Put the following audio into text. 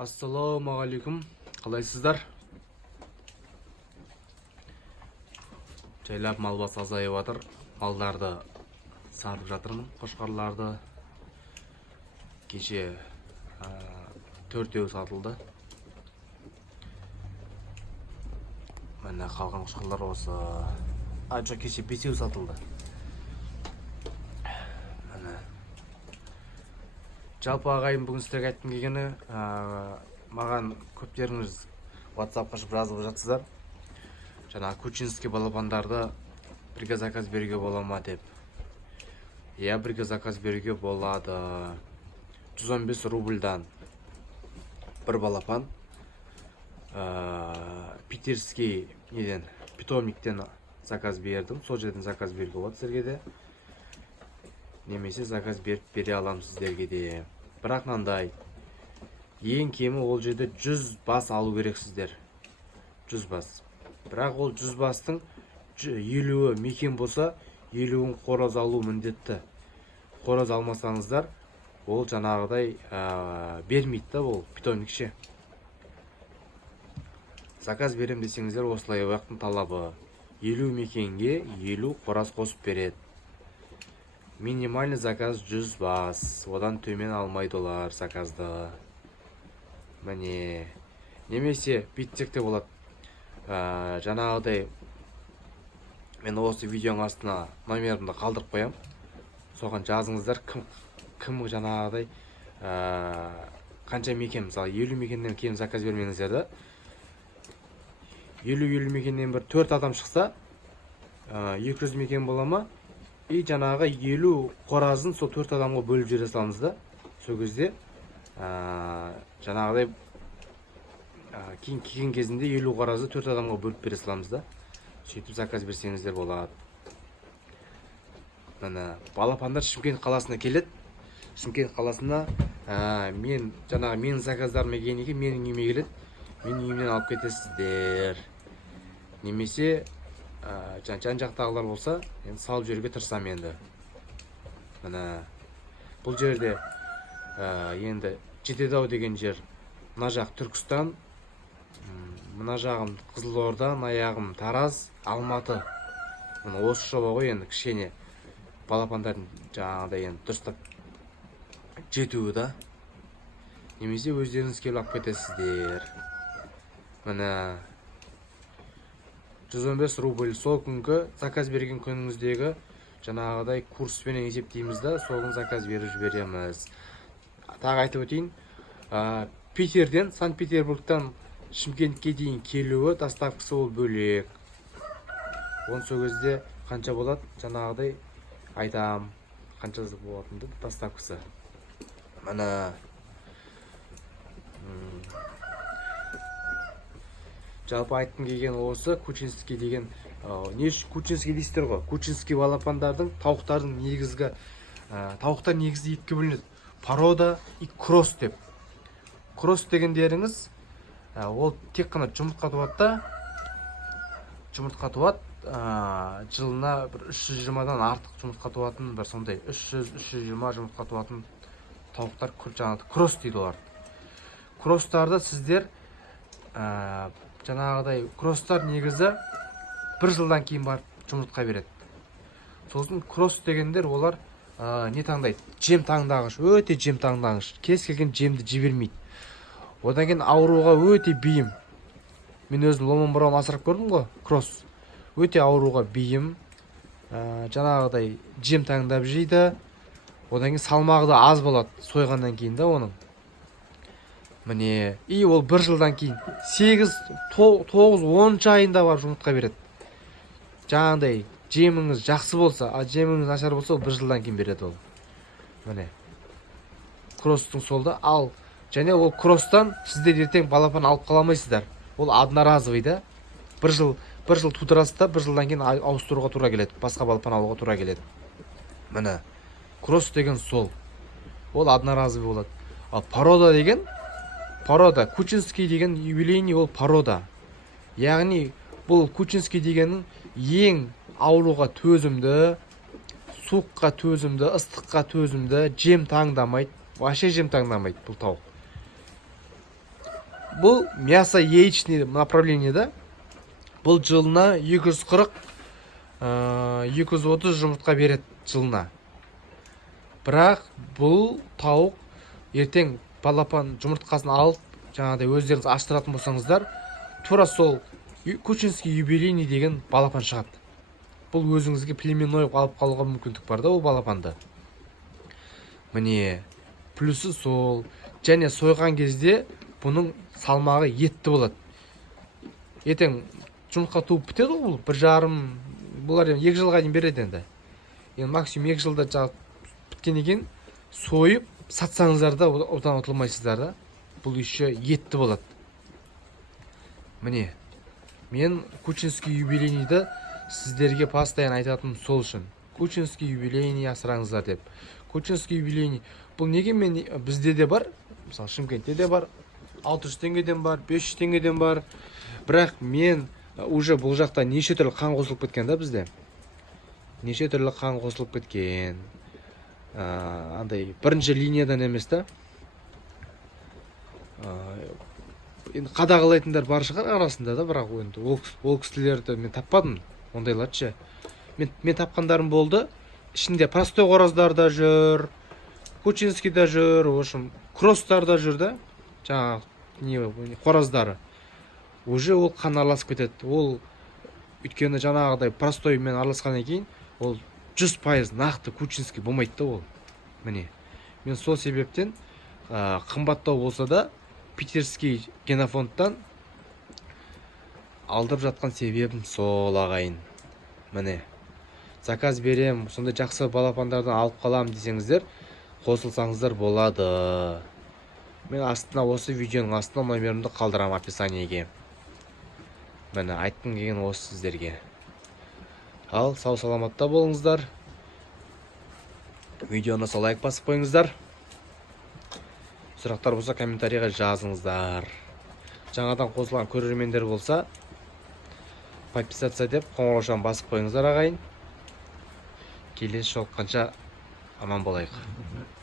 Ассалаумағалейкум, қалайсыздар? Жайлап мал басы азайып жатыр. Малдарды сарып жатырмын, қошқарларды. Кеше 4-еу сатылды. Міне қалған қошқарлар осы. Кеше 5-еу сатылды. Жалпы ағайын бүгін сіздерге айтқым келгені, маған көптеріңіз WhatsApp-қа жазып жатсыздар. Жаңа Кучинский балапандарды бірге заказ беруге бола ма деп. Иә, бірге заказ беруге болады. 115 рубльдан бір балапан. Питерский питомниктен заказ бердім. Сол жерден заказ беруге болады сіздерге де. Немесе заказ бере алам сіздерге де. Бірақ мынандай, ең кемі ол жерде 100 бас алу керек сіздер. 100 бас. Бірақ ол 100 бастың 50-і мекен болса, 50-ін қораз алу міндетті. Қораз алмасаңыздар, ол жаңағыдай бермейді, ол питомникше. Заказ берем десеңіздер, осылай уақыттың талабы. 50 мекенге 50 қораз қосып береді. Минимальный заказ 100 бас. Одан төмен алмайды олар заказды. Міне. Немесе бүйтсек те болады. Жаңағыдай мен осы видеоның астына номерімді қалдырып қоям. Соған жазыңыздар, кім жаңағыдай қанша мекен, мысалы 50 мекеннен кем заказ бермеңіздер да. 50 мекеннен бір 4 адам шықса, 200 мекен бола ма? И жаңағы 50 қоразын сол 4 адамға бөліп жібере саламыз да. Сол кезде жаңағыдай келген кезінде 50 қоразды 4 адамға бөліп бере саламыз да. Сөйтіп заказ берсеңіздер болады. Міне балапандар Шымкент қаласына келеді. Шымкент қаласына менің заказдарыма келгеннен менің үйіме келеді. Менің үйімнен алып кетесіздер. Немесе жан-жақтағылар болса, енді салып жүруге тырысам енді. Міне бұл жерде енді Жетедау деген жер. Мына жақ Түркістан, мына жағым Қызылорда, мына жағым Тараз, Алматы. Міне осы жоба ғой, енді кішкене балапандардың жаңағыдай енді дұрыстап жетуі да. Немесе өздеріңіз келіп алып кетесіздер. Міне 115 рубль сол күнгі заказ берген күніңіздегі жаңағыдай курспен есептейміз да, сол күн заказ беріп жібереміз. Тағы айтып өтейін, Питерден, Санкт-Петербургтан Шымкентке дейін келуі, доставкасы ол бөлек. Оны сол кезде қанша болады, жаңағыдай айтам, қанша болатынды доставкасы. Міне жалпы айтқым келген осы Кучинский деген, не Кучинский дейсіздер ғой? Кучинский балапандардың, тауықтардың негізгі, тауықтар негізі екіге бөлінеді. Порода и кросс деп. Кросс дегендеріңіз, ол тек қана жұмыртқа туады, жылына 320-дан артық жұмыртқа туатын, бір сондай 300-320 жұмыртқа туатын тауықтар кросс дейді олар. Кросстарды сіздер жаңағыдай кросстар негізі 1 жылдан кейін барып жұмыртқа береді. Сосын кросс дегендер олар не таңдайды? Жем таңдағыш, өте жем таңдағыш. Кез келген жемді жібермейді. Одан кейін ауруға өте бейім. Мен өзім ломан бұрауын асырап көрдім ғой, кросс. Өте ауруға бейім. Жаңағыдай жем таңдап жейді. Одан кейін салмағы да аз болады сойғаннан кейін да оның. Міне, и ол 1 жылдан кейін 8, 9, 10 айында бар жұмыртқа береді. Жаңағыдай жеміңіз жақсы болса, жеміңіз нашар болса, ол 1 жылдан кейін береді ол. Міне. Кросстың солда ал. Және ол кросстан сіздер ертең балапан алып қаламайсыздар. Ол одноразовый да. 1 жыл тудырасыз да, 1 жылдан кейін ауыстыруға тура келеді. Басқа балапан алуға тура келеді. Міне. Кросс деген сол. Ол одноразовый болады. Ал порода деген, Кучинский деген юбилейный ол порода. Яғни бұл Кучинский дегеннің ең ауруға төзімді, суыққа төзімді, ыстыққа төзімді, жем таңдамайды, вообще жем таңдамайды бұл тауық. бұл мясо яичный направлениеда. Бұл жылына 240-230 жұмыртқа береді жылына. Бірақ бұл тауық ертең балапан жұмыртқасын алып, жаңағыдай өздеріңіз аштыратын болсаңыздар, тура сол Кучинский юбилейный деген балапан шығады. Бұл өзіңізге племенной алып қалуға мүмкіндік бар да ол балапанды. Міне, плюсы сол. Және сойған кезде бұның салмағы етті болады. Ертең жұмыртқа туып бітеді ол 1,5, бұлар 2 жылға дейін береді енді. Енді максимум 2 жылда біткеннен кейін сойып сатсаңыздар да одан ұтылмайсыздар да. Бұл еще етті болады. Міне, мен Кучинский юбилейныйды сіздерге постоянно айтатыным сол үшін. Кучинский юбилейный асыраңыздар деп. Кучинский юбилейный бұл неге бізде де бар, мысалы Шымкентте де бар, 600 теңгеден бар, 500 теңгеден бар. Бірақ мен уже бұл жақта неше түрлі қан қосылып кеткен да бізде. Неше түрлі қан қосылып кеткен. Андай бірінші линиядан емес та. Енді қадағалайтындар бар шығар арасында да, бірақ енді ол кісілерді мен таппадым. Ондайларшы. Мен тапқандарым болды. Ішінде простой қораздар да жүр, Кучинский да жүр, в общем, кросстар да жүр да. Жаңағы қораздары. Уже ол қан араласып кетеді. Ол өйткені жаңағыдай простой мен араласқаннан кейін, ол 100% нақты Кучинский болмайды да ол. Міне. Мен сол себептен қымбаттау болса да питерский генофондтан алдырып жатқан себебім сол ағайын. Міне. Заказ берем, сондай жақсы балапандардан алып қалам десеңіздер, қосылсаңыздар болады. Мен астына осы видеоның астына номерімді қалдырам описаниеге. Міне айтқым келген осы сіздерге. Ал сау саламатта болыңыздар. Видеоны лайк басып қойыңыздар. Сұрақтар болса комментарийға жазыңыздар. Жаңадан қосылған көрермендер болса подписаться деп қоңыраушаны басып қойыңыздар ағайын. Келесі жолыққанша аман болайық.